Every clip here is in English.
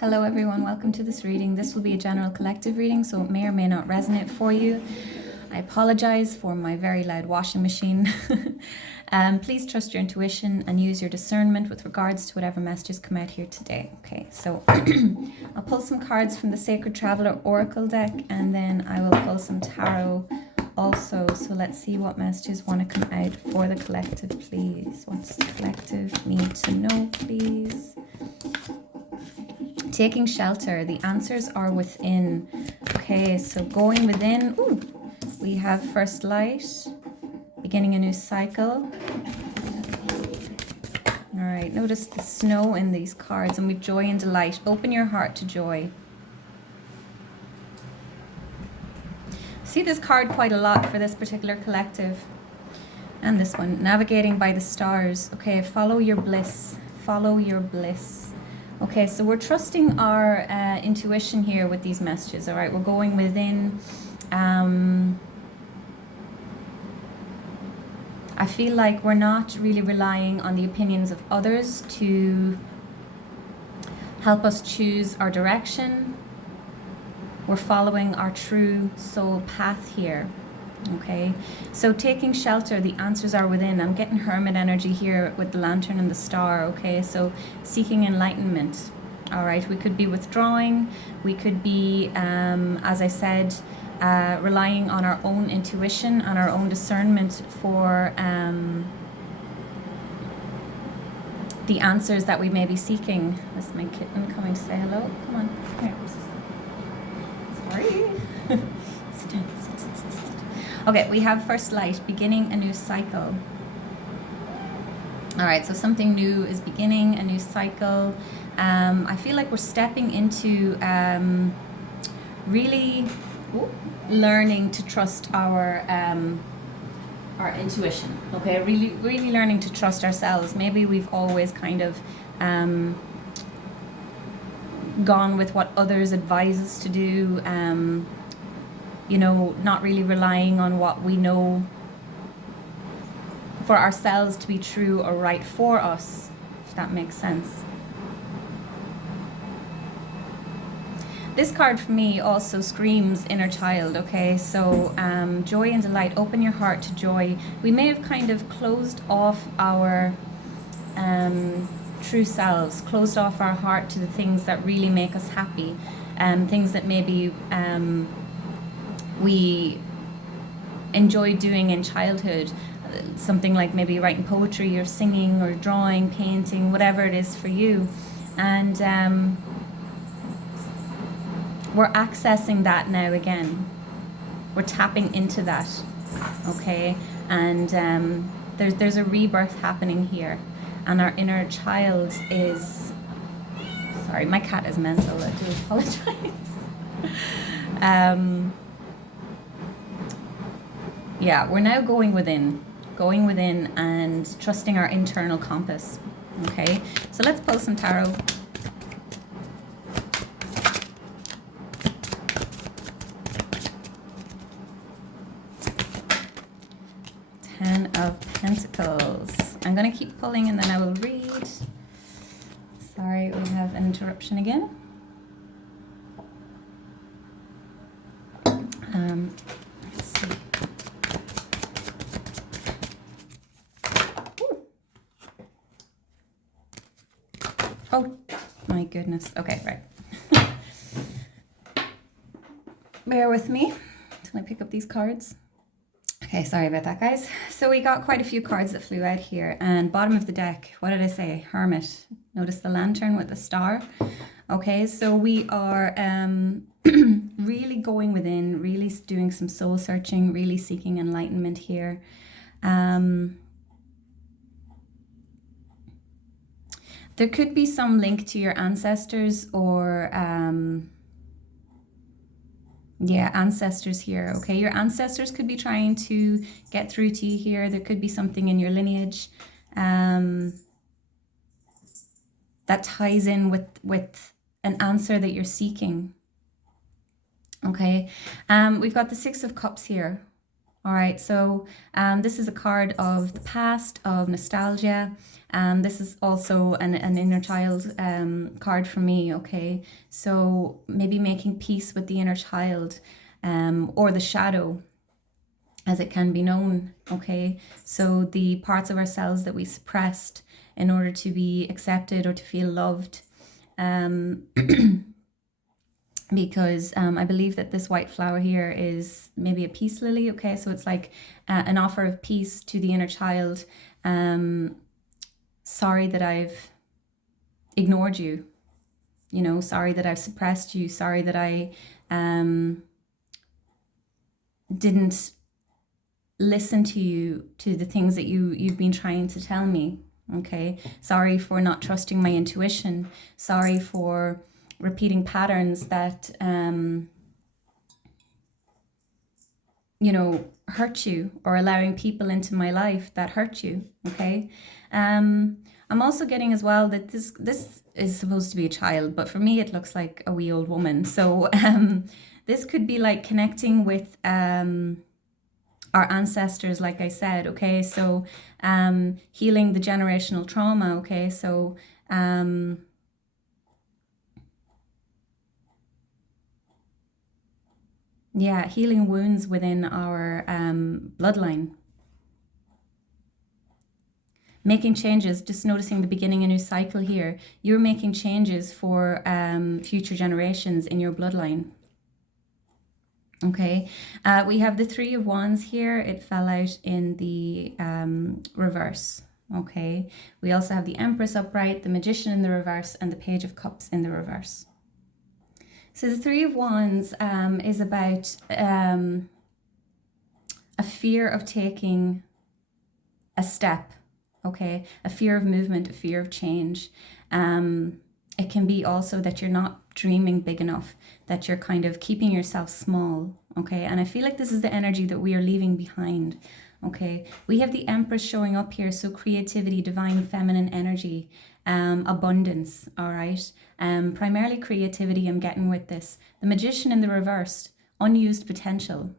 Hello everyone, welcome to this reading. This will be a general collective reading, so it may or may not resonate for you. I apologize for my very loud washing machine. Please trust your intuition and use your discernment with regards to whatever messages come out here today. Okay, so I'll pull some cards from the Sacred Traveler Oracle deck, and then I will pull some tarot also. So let's see what messages want to come out for the collective, please. What's the collective need to know, please? Taking shelter, the answers are within. Okay, so going within, we have first light, beginning a new cycle. All right, notice the snow in these cards, and we've joy and delight. Open your heart to joy. See this card quite a lot for this particular collective. And this one, navigating by the stars. Okay, follow your bliss. Follow your bliss. Okay, so we're trusting our intuition here with these messages, all right? We're going within. I feel like we're not really relying on the opinions of others to help us choose our direction. We're following our true soul path here. Okay, so taking shelter, the answers are within. I'm getting hermit energy here with the lantern and the star. Okay, so seeking enlightenment. All right, we could be withdrawing, we could be as I said, relying on our own intuition, on our own discernment for the answers that we may be seeking. This is my kitten coming to say hello. Come on, come here. Sorry. Sit down. Okay, we have first light, beginning a new cycle. All right, so something new is beginning, a new cycle. I feel like we're stepping into really learning to trust our intuition. Okay, really learning to trust ourselves. Maybe we've always kind of gone with what others advise us to do. You know, not really relying on what we know for ourselves to be true or right for us, if that makes sense. This card for me also screams inner child, okay? So joy and delight, open your heart to joy. We may have kind of closed off our true selves, closed off our heart to the things that really make us happy, things that maybe we enjoy doing in childhood, something like maybe writing poetry or singing or drawing, painting, whatever it is for you. And we're accessing that now again. We're tapping into that, okay? And there's a rebirth happening here. And our inner child is... Sorry, my cat is mental, I do apologize. Yeah, we're now going within and trusting our internal compass. Okay, so let's pull some tarot. Ten of Pentacles. I'm going to keep pulling and then I will read. Sorry, we have an interruption again. Let's see. Oh my goodness. Okay, right. Bear with me until I pick up these cards. Okay, sorry about that, guys. So we got quite a few cards that flew out here. And bottom of the deck, what did I say? Hermit. Notice the lantern with the star. Okay, so we are really going within, really doing some soul searching, really seeking enlightenment here. There could be some link to your ancestors or, ancestors here, okay? Your ancestors could be trying to get through to you here. There could be something in your lineage that ties in with an answer that you're seeking, okay? We've got the Six of Cups here. All right, so this is a card of the past, of nostalgia. This is also an inner child card for me, okay? So maybe making peace with the inner child or the shadow, as it can be known, okay? So the parts of ourselves that we suppressed in order to be accepted or to feel loved. Because I believe that this white flower here is maybe a peace lily, okay? So it's like an offer of peace to the inner child. Sorry that I've ignored you, you know, sorry that I've suppressed you, sorry that I didn't listen to you, to the things that you've been trying to tell me, okay? Sorry for not trusting my intuition, sorry for repeating patterns that you know, hurt you, or allowing people into my life that hurt you, okay? I'm also getting as well that this is supposed to be a child, but for me it looks like a wee old woman. So this could be like connecting with our ancestors, like I said, okay? So healing the generational trauma, okay? So yeah, healing wounds within our bloodline. Making changes, just noticing the beginning a new cycle here. You're making changes for future generations in your bloodline. Okay, we have the Three of Wands here. It fell out in the reverse. Okay, we also have the Empress upright, the Magician in the reverse, and the Page of Cups in the reverse. So the Three of Wands is about a fear of taking a step, okay? A fear of movement, a fear of change. It can be also that you're not dreaming big enough, that you're kind of keeping yourself small, okay? And I feel like this is the energy that we are leaving behind, okay? We have the Empress showing up here, so creativity, divine feminine energy, abundance, all right? Primarily creativity I'm getting with this. The Magician in the reverse, unused potential,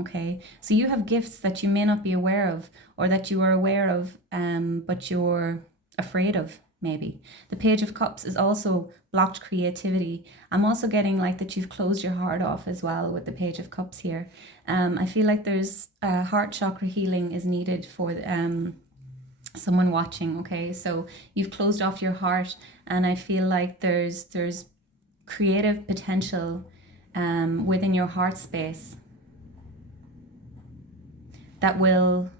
okay? So you have gifts that you may not be aware of, or that you are aware of, but you're afraid of, maybe. The Page of Cups is also blocked creativity. I'm also getting like that you've closed your heart off as well with the Page of Cups here. I feel like there's heart chakra healing is needed for someone watching, okay? So you've closed off your heart, and I feel like there's creative potential within your heart space that will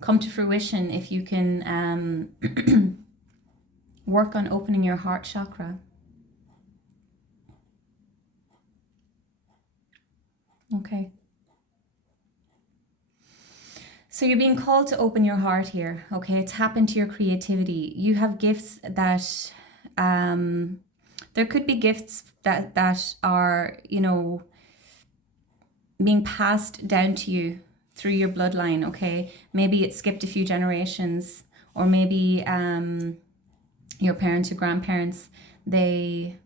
come to fruition if you can work on opening your heart chakra. Okay. So you're being called to open your heart here, okay? Tap into your creativity. You have gifts that, there could be gifts that are, you know, being passed down to you through your bloodline, okay? Maybe it skipped a few generations, or maybe your parents or grandparents, they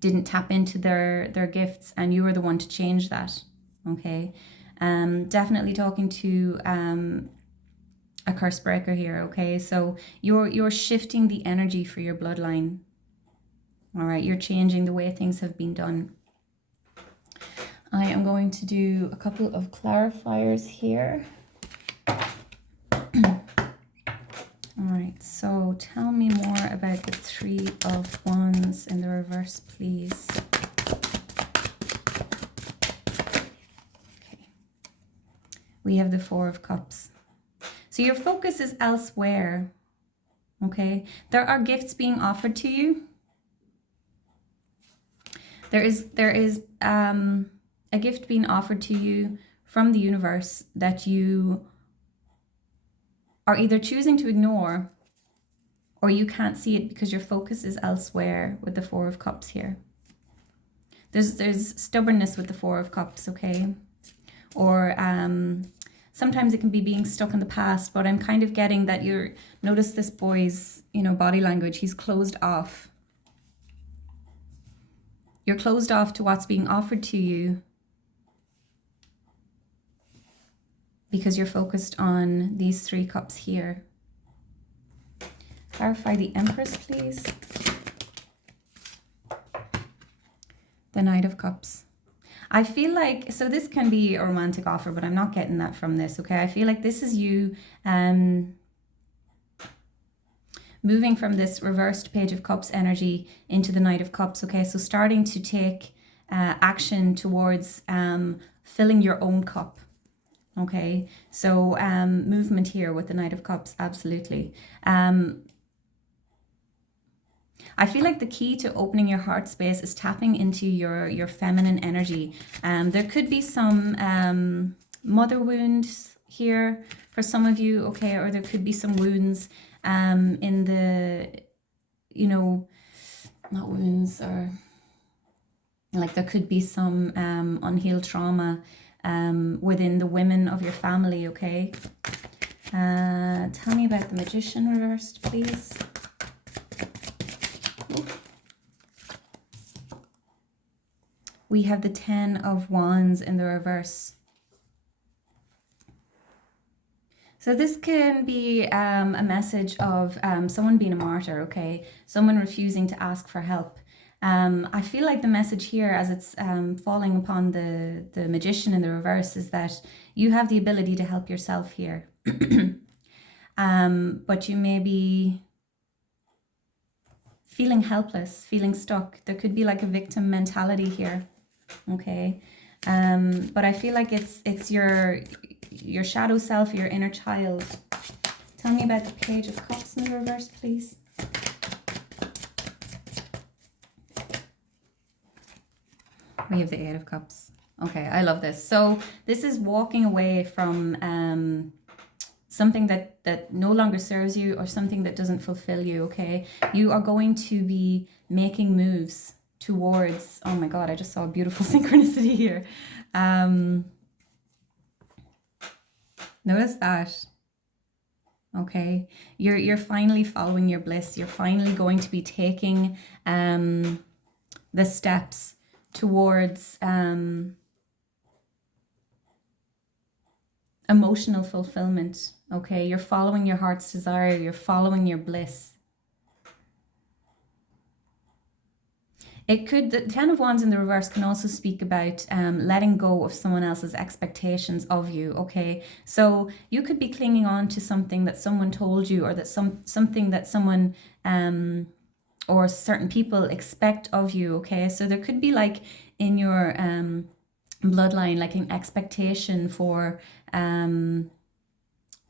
didn't tap into their gifts, and you were the one to change that, okay? Definitely talking to a curse breaker here, okay? So you're shifting the energy for your bloodline, all right? You're changing the way things have been done. I am going to do a couple of clarifiers here. All right, so tell me more about the Three of Wands in the reverse, please. Okay. We have the Four of Cups. So your focus is elsewhere, okay? There are gifts being offered to you. There is a gift being offered to you from the universe that you are either choosing to ignore, or you can't see it because your focus is elsewhere with the Four of Cups here. There's stubbornness with the Four of Cups, okay? Or sometimes it can be being stuck in the past, but I'm kind of getting that notice this boy's, you know, body language. He's closed off. You're closed off to what's being offered to you. because you're focused on these 3 cups here. Clarify the Empress, please. The Knight of Cups. I feel like, so this can be a romantic offer, but I'm not getting that from this, okay? I feel like this is you moving from this reversed Page of Cups energy into the Knight of Cups, okay? So starting to take action towards filling your own cup, okay? So movement here with the Knight of Cups, absolutely. I feel like the key to opening your heart space is tapping into your feminine energy. There could be some mother wounds here for some of you, okay? Or there could be some wounds in the, you know, not wounds, or like there could be some unhealed trauma within the women of your family, okay? Tell me about the Magician reversed, please. We have the 10 of Wands in the reverse. So this can be a message of someone being a martyr, okay? Someone refusing to ask for help. I feel like the message here, as it's falling upon the Magician in the reverse, is that you have the ability to help yourself here. But you may be feeling helpless, feeling stuck. There could be like a victim mentality here. Okay, but I feel like it's your shadow self, your inner child. Tell me about the Page of Cups in the reverse, please. We have the 8 of Cups. Okay, I love this. So this is walking away from something that no longer serves you, or something that doesn't fulfill you, okay? You are going to be making moves towards, oh my God, I just saw a beautiful synchronicity here. Notice that. Okay, you're finally following your bliss. You're finally going to be taking the steps towards emotional fulfillment. Okay, you're following your heart's desire. You're following your bliss. It could, the 10 of Wands in the reverse can also speak about letting go of someone else's expectations of you, okay? So you could be clinging on to something that someone told you, or that something that someone or certain people expect of you, okay? So there could be like in your bloodline, like an expectation for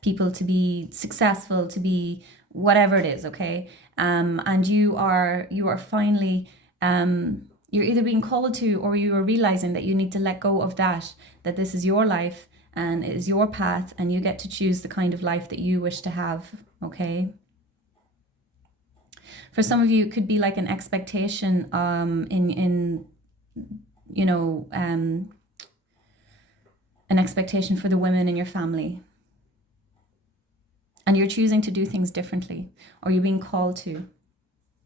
people to be successful, to be whatever it is, okay? And you are finally... you're either being called to, or you are realizing that you need to let go of that this is your life and it is your path, and you get to choose the kind of life that you wish to have, okay? For some of you, it could be like an expectation in you know, an expectation for the women in your family, and you're choosing to do things differently, or you're being called to.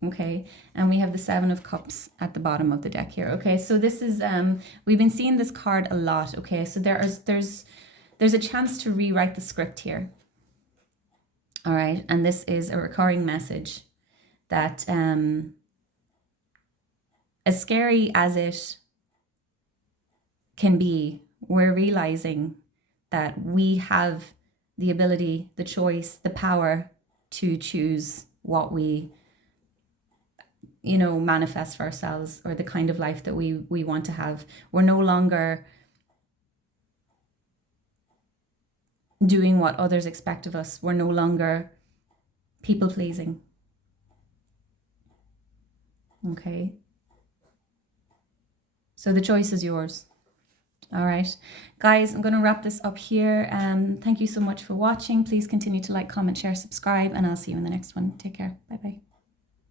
Okay, and we have the 7 of Cups at the bottom of the deck here. Okay, so this is we've been seeing this card a lot. Okay, so there's a chance to rewrite the script here. All right, and this is a recurring message that as scary as it can be, we're realizing that we have the ability, the choice, the power to choose what we, you know, manifest for ourselves, or the kind of life that we want to have. We're no longer doing what others expect of us. We're no longer people pleasing. Okay. So the choice is yours. All right, guys, I'm going to wrap this up here. Thank you so much for watching. Please continue to like, comment, share, subscribe, and I'll see you in the next one. Take care. Bye-bye.